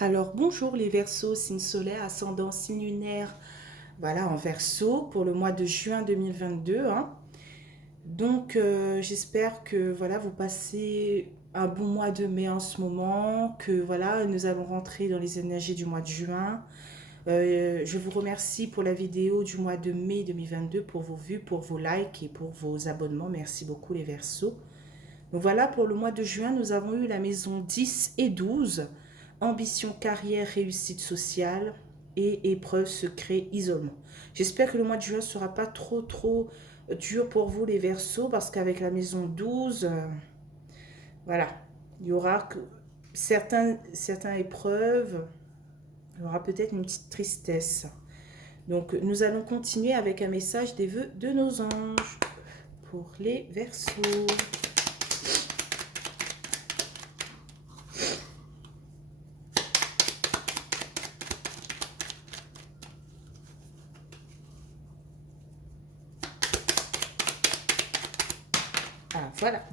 Alors bonjour les Verseaux, signe solaire, ascendant, signe lunaire, voilà en Verseau pour le mois de juin 2022. Donc j'espère que voilà vous passez un bon mois de mai en ce moment, que voilà nous allons rentrer dans les énergies du mois de juin. Je vous remercie pour la vidéo du mois de mai 2022, pour vos vues, pour vos likes et pour vos abonnements. Merci beaucoup les Verseaux. Donc voilà, pour le mois de juin, nous avons eu la maison 10 et 12, ambition, carrière, réussite sociale et épreuve, secret, isolement. J'espère que le mois de juin ne sera pas trop dur pour vous les Verseaux, parce qu'avec la maison 12, voilà, il y aura que certaines épreuves, il y aura peut-être une petite tristesse. Donc nous allons continuer avec un message des vœux de nos anges pour les Verseaux. Ah, voilà.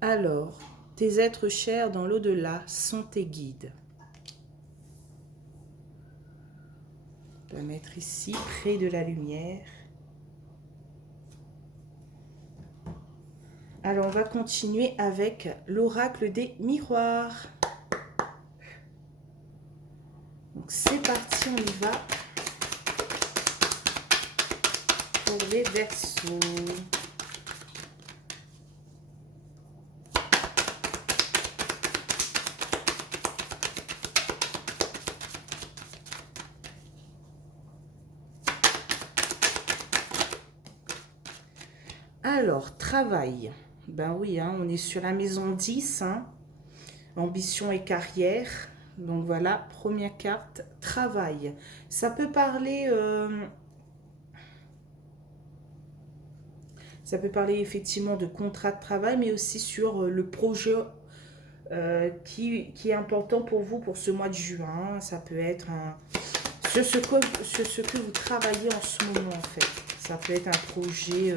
Alors, tes êtres chers dans l'au-delà sont tes guides. On va mettre ici, près de la lumière. Alors, on va continuer avec l'oracle des miroirs. Donc, c'est parti, on y va pour les Verseaux. Alors, travail. Ben oui, on est sur la maison 10, ambition et carrière. Donc voilà, première carte, travail. Ça peut parler effectivement de contrat de travail, mais aussi sur le projet qui est important pour vous pour ce mois de juin. Ça peut être sur ce que vous travaillez en ce moment en fait. Ça peut être un projet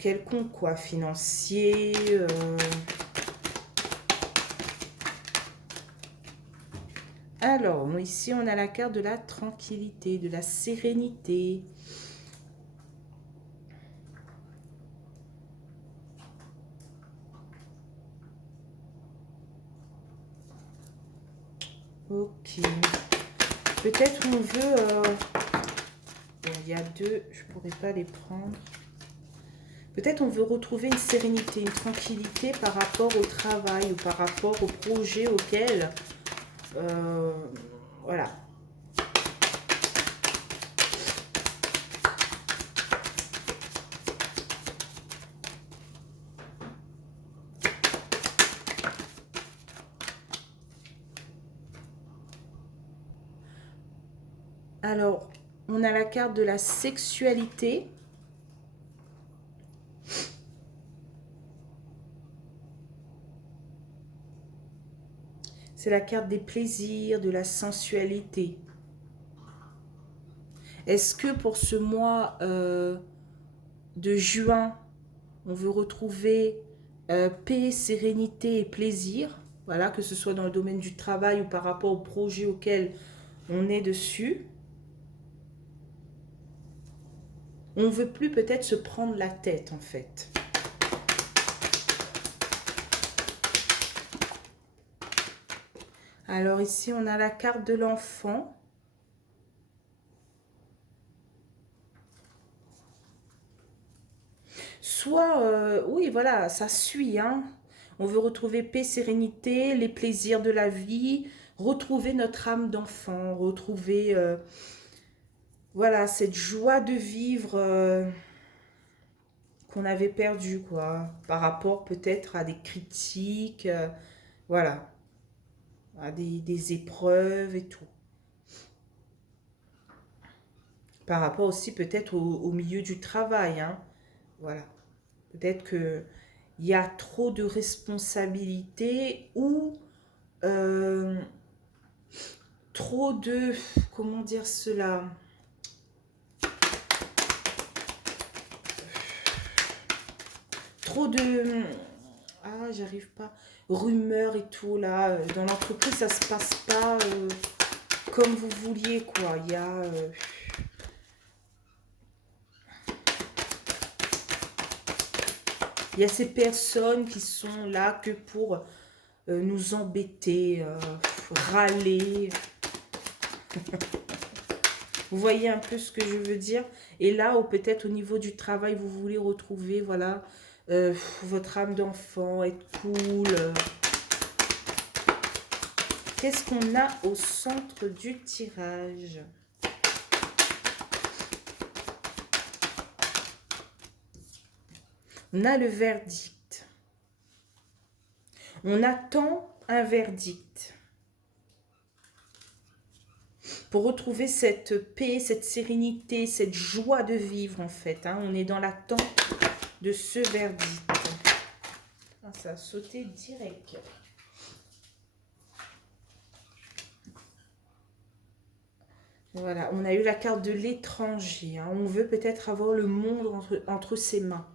quelconque, quoi, financier. Alors, ici, on a la carte de la tranquillité, de la sérénité. Ok. Peut-être on veut... Bon, il y a deux, je ne pourrais pas les prendre. Peut-être on veut retrouver une sérénité, une tranquillité par rapport au travail ou par rapport au projet auquel... voilà. Alors, on a la carte de la sexualité. C'est la carte des plaisirs, de la sensualité. Est-ce que pour ce mois de juin, on veut retrouver paix, sérénité et plaisir? Voilà, que ce soit dans le domaine du travail ou par rapport au projet auquel on est dessus. On ne veut plus peut-être se prendre la tête en fait. Alors ici, on a la carte de l'enfant. Soit, oui, voilà, ça suit. On veut retrouver paix, sérénité, les plaisirs de la vie, retrouver notre âme d'enfant, retrouver, voilà, cette joie de vivre qu'on avait perdue, quoi, par rapport peut-être à des critiques, voilà, à des épreuves et tout. Par rapport aussi peut-être au milieu du travail, voilà. Peut-être qu'il y a trop de responsabilités ou trop de... Comment dire cela? Trop de... Ah, j'arrive pas. rumeurs et tout, là, dans l'entreprise, ça se passe pas comme vous vouliez, quoi. Il y a ces personnes qui sont là que pour nous embêter, râler. Vous voyez un peu ce que je veux dire? Et là, ou peut-être au niveau du travail, vous voulez retrouver, voilà, votre âme d'enfant, être cool. Qu'est-ce qu'on a au centre du tirage? On a le verdict. On attend un verdict. Pour retrouver cette paix, cette sérénité, cette joie de vivre en fait. Hein. On est dans l'attente de ce verdict. Ah, ça a sauté direct. Voilà, on a eu la carte de l'étranger. Hein. On veut peut-être avoir le monde entre ses mains.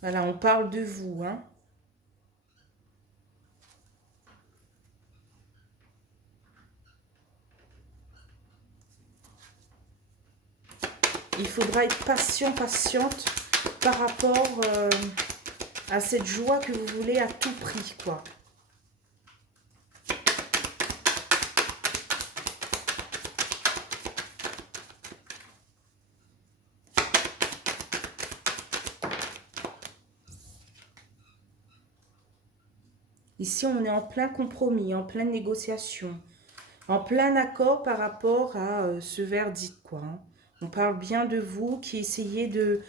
Voilà, on parle de vous. Hein. Il faudra être patient, patiente par rapport à cette joie que vous voulez à tout prix, quoi. Ici, on est en plein compromis, en pleine négociation, en plein accord par rapport à ce verdict, quoi. Hein. On parle bien de vous qui essayez de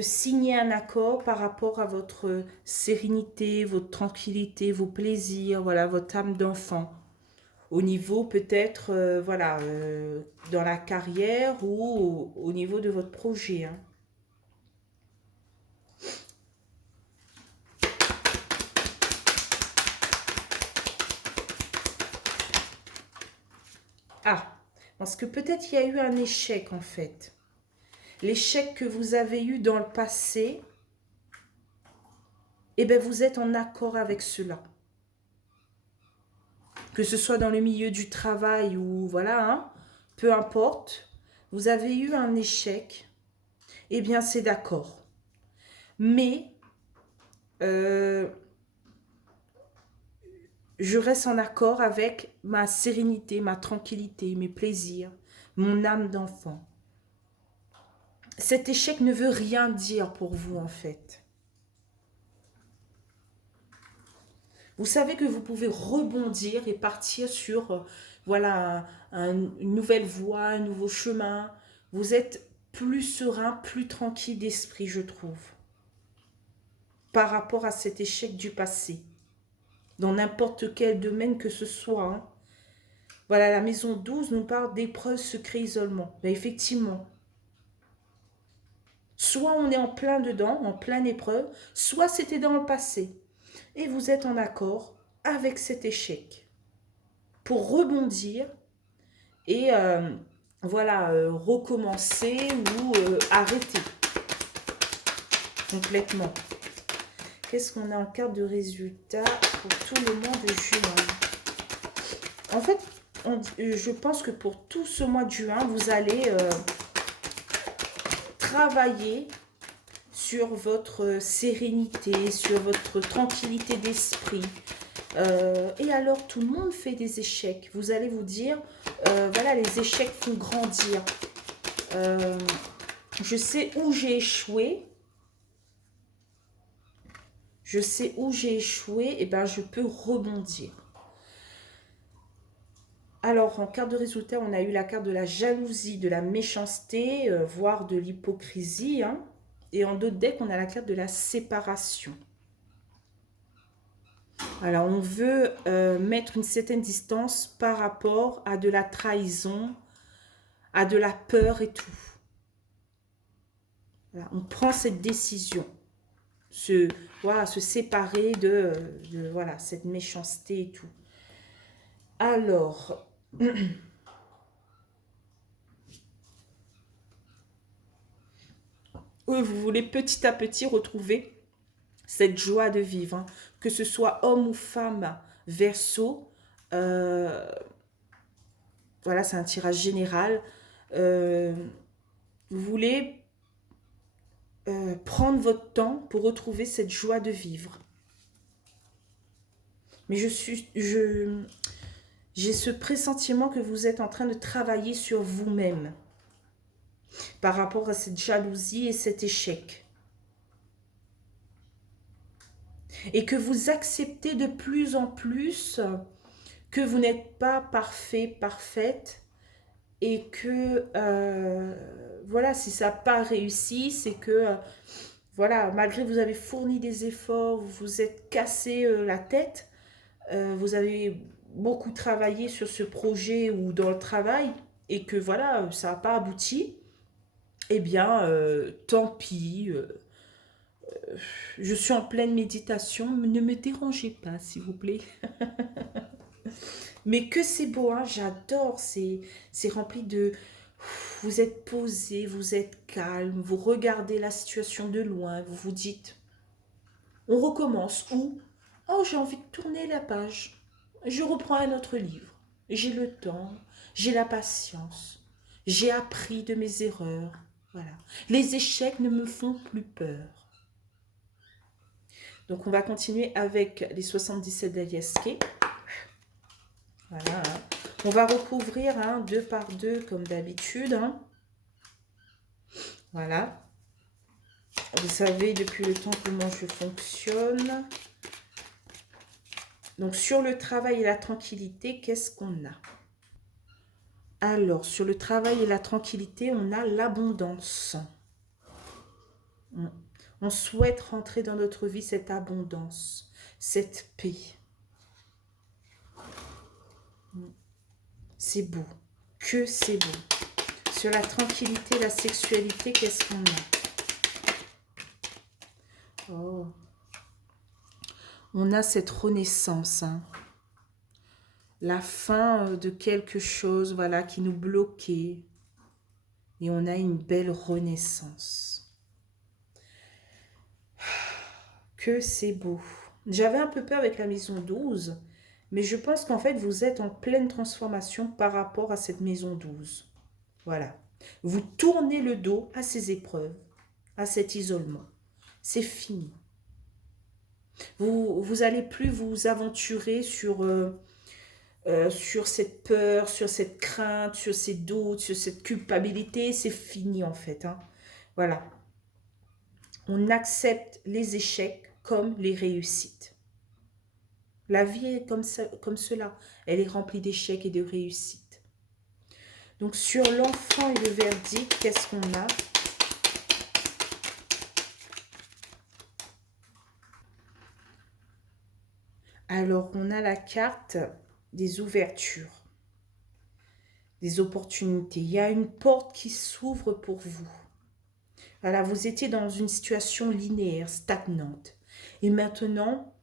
signer un accord par rapport à votre sérénité, votre tranquillité, vos plaisirs, voilà, votre âme d'enfant. Au niveau peut-être, voilà, dans la carrière ou au niveau de votre projet. Hein. Ah, parce que peut-être il y a eu un échec en fait. L'échec que vous avez eu dans le passé, eh bien vous êtes en accord avec cela. Que ce soit dans le milieu du travail ou voilà, hein, peu importe, vous avez eu un échec, eh bien c'est d'accord. Mais je reste en accord avec ma sérénité, ma tranquillité, mes plaisirs, mon âme d'enfant. Cet échec ne veut rien dire pour vous en fait. Vous savez que vous pouvez rebondir et partir sur voilà, une nouvelle voie, un nouveau chemin. Vous êtes plus serein, plus tranquille d'esprit, je trouve, par rapport à cet échec du passé, dans n'importe quel domaine que ce soit. Hein. Voilà, la maison 12 nous parle d'épreuves, secrets, isolement. Mais effectivement, soit on est en plein dedans, en pleine épreuve, soit c'était dans le passé. Et vous êtes en accord avec cet échec pour rebondir et voilà, recommencer ou arrêter complètement. Qu'est-ce qu'on a en carte de résultat pour tout le mois de juin? En fait, je pense que pour tout ce mois de juin, vous allez travailler sur votre sérénité, sur votre tranquillité d'esprit. Et alors, tout le monde fait des échecs. Vous allez vous dire, voilà, les échecs font grandir. Je sais où j'ai échoué. Je sais où j'ai échoué, et ben je peux rebondir. Alors, en carte de résultat, on a eu la carte de la jalousie, de la méchanceté, voire de l'hypocrisie. Hein. Et en d'autres decks, on a la carte de la séparation. Alors, on veut mettre une certaine distance par rapport à de la trahison, à de la peur et tout. Voilà, on prend cette décision. Voilà, se séparer de voilà, cette méchanceté et tout. Alors, vous voulez petit à petit retrouver cette joie de vivre, hein. Que ce soit homme ou femme, Verseau, euh, voilà, c'est un tirage général. Euh, vous voulez prendre votre temps pour retrouver cette joie de vivre. Mais j'ai ce pressentiment que vous êtes en train de travailler sur vous-même par rapport à cette jalousie et cet échec. Et que vous acceptez de plus en plus que vous n'êtes pas parfait, parfaite, et que, voilà, si ça n'a pas réussi, c'est que, voilà, malgré que vous avez fourni des efforts, vous vous êtes cassé la tête, vous avez beaucoup travaillé sur ce projet ou dans le travail, et que, voilà, ça n'a pas abouti, eh bien, tant pis, je suis en pleine méditation, ne me dérangez pas, s'il vous plaît. Mais que c'est beau, hein, j'adore, c'est rempli de... Vous êtes posé, vous êtes calme, vous regardez la situation de loin, vous vous dites, on recommence où? Oh, j'ai envie de tourner la page. Je reprends un autre livre. J'ai le temps, j'ai la patience, j'ai appris de mes erreurs. Voilà. Les échecs ne me font plus peur. Donc, on va continuer avec les 77 d'Aliaské. Voilà. On va recouvrir hein, 2 par 2 comme d'habitude. Hein. Voilà. Vous savez depuis le temps comment je fonctionne. Donc, sur le travail et la tranquillité, qu'est-ce qu'on a? Alors, sur le travail et la tranquillité, on a l'abondance. On souhaite rentrer dans notre vie cette abondance, cette paix. C'est beau. Que c'est beau. Sur la tranquillité, la sexualité, qu'est-ce qu'on a? Oh. On a cette renaissance. Hein. La fin de quelque chose, voilà, qui nous bloquait. Et on a une belle renaissance. Que c'est beau. J'avais un peu peur avec la maison 12, mais je pense qu'en fait, vous êtes en pleine transformation par rapport à cette maison 12. Voilà. Vous tournez le dos à ces épreuves, à cet isolement. C'est fini. Vous allez plus vous aventurer sur cette peur, sur cette crainte, sur ces doutes, sur cette culpabilité. C'est fini en fait. Hein. Voilà. On accepte les échecs comme les réussites. La vie est comme, ça, comme cela. Elle est remplie d'échecs et de réussites. Donc sur l'enfant et le verdict, qu'est-ce qu'on a? Alors on a la carte des ouvertures, des opportunités. Il y a une porte qui s'ouvre pour vous. Voilà, vous étiez dans une situation linéaire, stagnante. Et maintenant,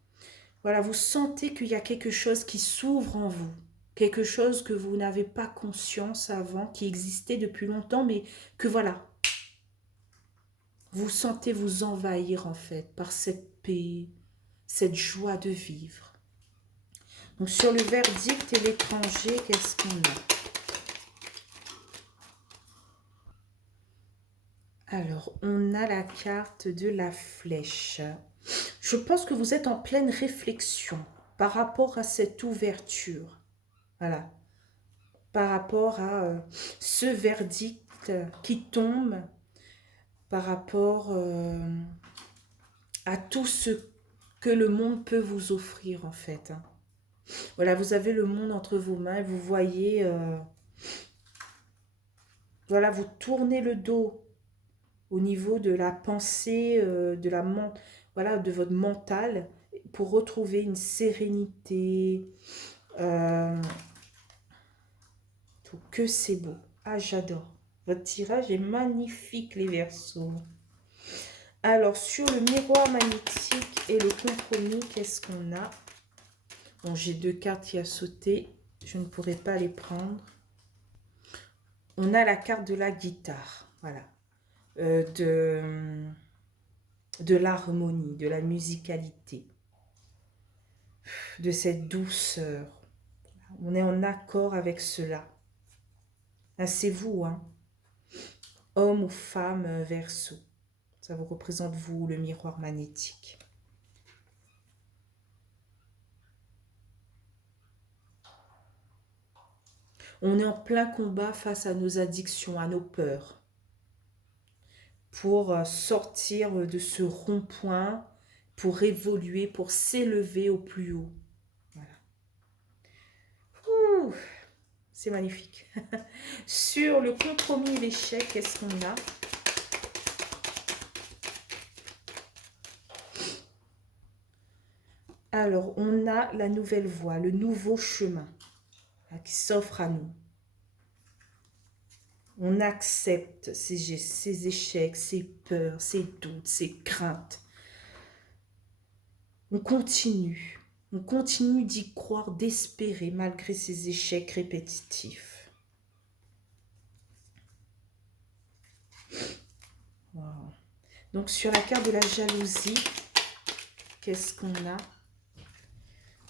voilà, vous sentez qu'il y a quelque chose qui s'ouvre en vous. Quelque chose que vous n'avez pas conscience avant, qui existait depuis longtemps, mais que voilà, vous sentez vous envahir en fait par cette paix, cette joie de vivre. Donc sur le verdict et l'étranger, qu'est-ce qu'on a? Alors, on a la carte de la flèche. Je pense que vous êtes en pleine réflexion par rapport à cette ouverture. Voilà. Par rapport à ce verdict qui tombe, par rapport à tout ce que le monde peut vous offrir en fait. Hein. Voilà, vous avez le monde entre vos mains et vous voyez, voilà, vous tournez le dos au niveau de la pensée, voilà, de votre mental pour retrouver une sérénité. Que c'est beau. Ah, j'adore. Votre tirage est magnifique, les Verseaux. Alors, sur le miroir magnétique et le compromis, qu'est-ce qu'on a? Bon, j'ai 2 cartes qui a sauté. Je ne pourrai pas les prendre. On a la carte de la guitare. Voilà. de l'harmonie, de la musicalité, de cette douceur. On est en accord avec cela. Là, c'est vous, hein, homme ou femme Verseau. Ça vous représente vous, le miroir magnétique. On est en plein combat face à nos addictions, à nos peurs, pour sortir de ce rond-point, pour évoluer, pour s'élever au plus haut. Voilà. Ouh, c'est magnifique. Sur le compromis et l'échec, qu'est-ce qu'on a? Alors, on a la nouvelle voie, le nouveau chemin qui s'offre à nous. On accepte ces échecs, ces peurs, ces doutes, ces craintes. On continue d'y croire, d'espérer malgré ces échecs répétitifs. Wow. Donc sur la carte de la jalousie, qu'est-ce qu'on a?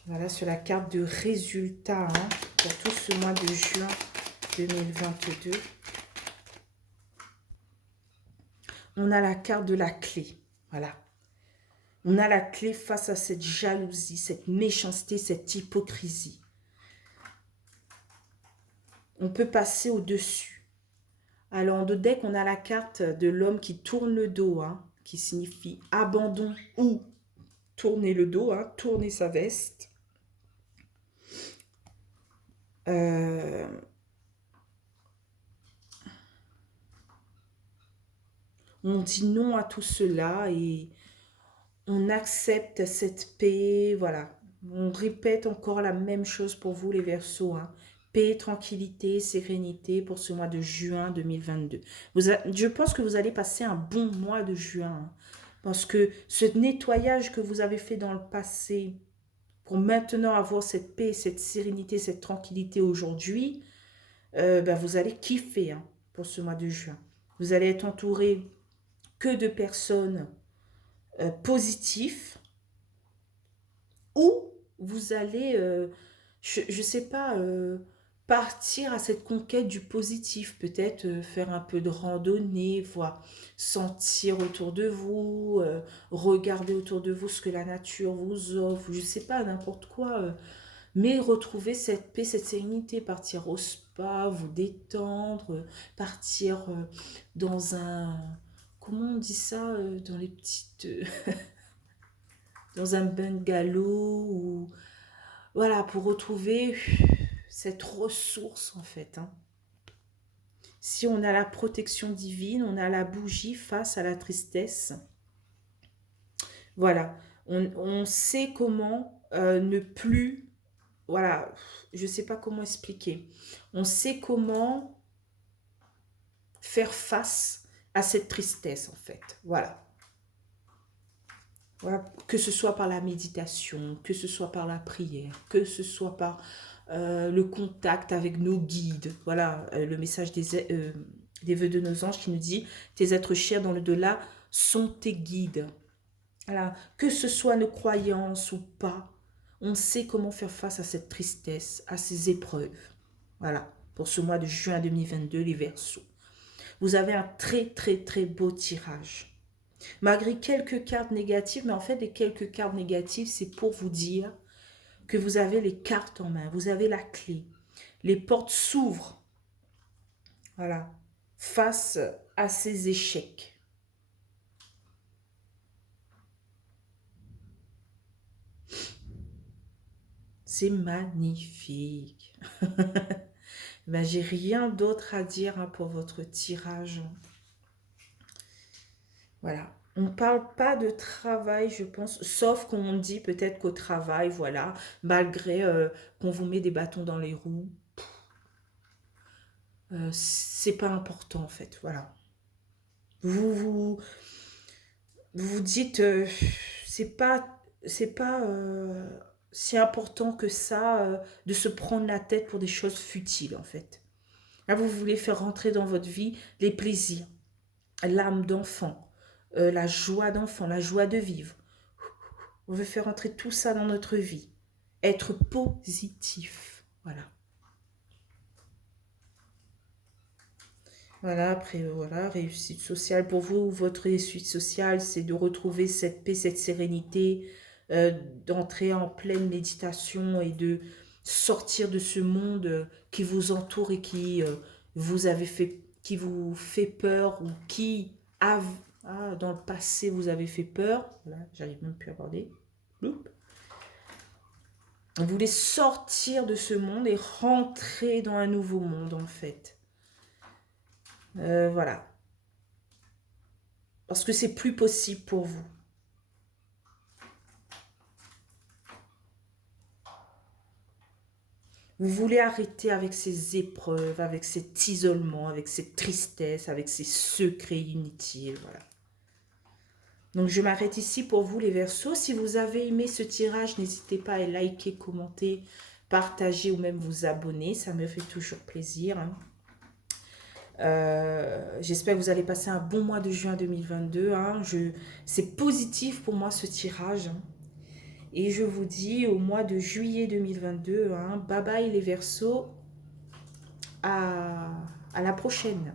Voilà, sur la carte de résultat, hein, pour tout ce mois de juin 2022. On a la carte de la clé. Voilà. On a la clé face à cette jalousie, cette méchanceté, cette hypocrisie. On peut passer au-dessus. Alors, en deux decks, on a la carte de l'homme qui tourne le dos, hein, qui signifie abandon ou tourner le dos, hein, tourner sa veste. On dit non à tout cela et on accepte cette paix, voilà. On répète encore la même chose pour vous les Verseaux, hein. Paix, tranquillité, sérénité pour ce mois de juin 2022. Je pense que vous allez passer un bon mois de juin, hein, parce que ce nettoyage que vous avez fait dans le passé, pour maintenant avoir cette paix, cette sérénité, cette tranquillité aujourd'hui, vous allez kiffer, hein, pour ce mois de juin. Vous allez être entouré que de personnes positives, ou vous allez, je ne sais pas, partir à cette conquête du positif, peut-être faire un peu de randonnée, voir, sentir autour de vous, regarder autour de vous ce que la nature vous offre, je ne sais pas, n'importe quoi, mais retrouver cette paix, cette sérénité, partir au spa, vous détendre, partir dans un, comment on dit ça, dans les petites, dans un bungalow, ou voilà, pour retrouver cette ressource en fait, hein. Si on a la protection divine, on a la bougie face à la tristesse. Voilà, on sait comment ne plus, voilà, je ne sais pas comment expliquer. On sait comment faire face à cette tristesse en fait, voilà. Voilà, que ce soit par la méditation, que ce soit par la prière, que ce soit par le contact avec nos guides. Voilà, le message des vœux de nos anges qui nous dit « Tes êtres chers dans le delà sont tes guides ». Voilà, que ce soit nos croyances ou pas, on sait comment faire face à cette tristesse, à ces épreuves. Voilà, pour ce mois de juin 2022, les Verseaux. Vous avez un très très très beau tirage. Malgré quelques cartes négatives, mais en fait, les quelques cartes négatives, c'est pour vous dire que vous avez les cartes en main, vous avez la clé. Les portes s'ouvrent, voilà, face à ces échecs. C'est magnifique. Ben, j'ai rien d'autre à dire, hein, pour votre tirage. Voilà. On ne parle pas de travail, je pense, sauf qu'on dit peut-être qu'au travail, voilà, malgré qu'on vous met des bâtons dans les roues, c'est pas important en fait, voilà. Vous dites, c'est pas si important que ça, de se prendre la tête pour des choses futiles en fait. Là, vous voulez faire rentrer dans votre vie les plaisirs. l'âme d'enfant, la joie d'enfant, la joie de vivre. On veut faire entrer tout ça dans notre vie. Être positif. Voilà. Voilà, après, voilà, réussite sociale pour vous. Votre réussite sociale, c'est de retrouver cette paix, cette sérénité, euh, d'entrer en pleine méditation et de sortir de ce monde qui vous entoure et qui vous fait peur ou dans le passé vous avez fait peur. Voilà, j'arrive même plus à parler. Vous voulez sortir de ce monde et rentrer dans un nouveau monde en fait. Voilà. Parce que c'est plus possible pour vous. Vous voulez arrêter avec ces épreuves, avec cet isolement, avec cette tristesse, avec ces secrets inutiles. Voilà. Donc je m'arrête ici pour vous les Verseaux. Si vous avez aimé ce tirage, n'hésitez pas à liker, commenter, partager ou même vous abonner. Ça me fait toujours plaisir. J'espère que vous allez passer un bon mois de juin 2022. C'est positif pour moi ce tirage. Et je vous dis au mois de juillet 2022, bye bye les Verseaux, à la prochaine.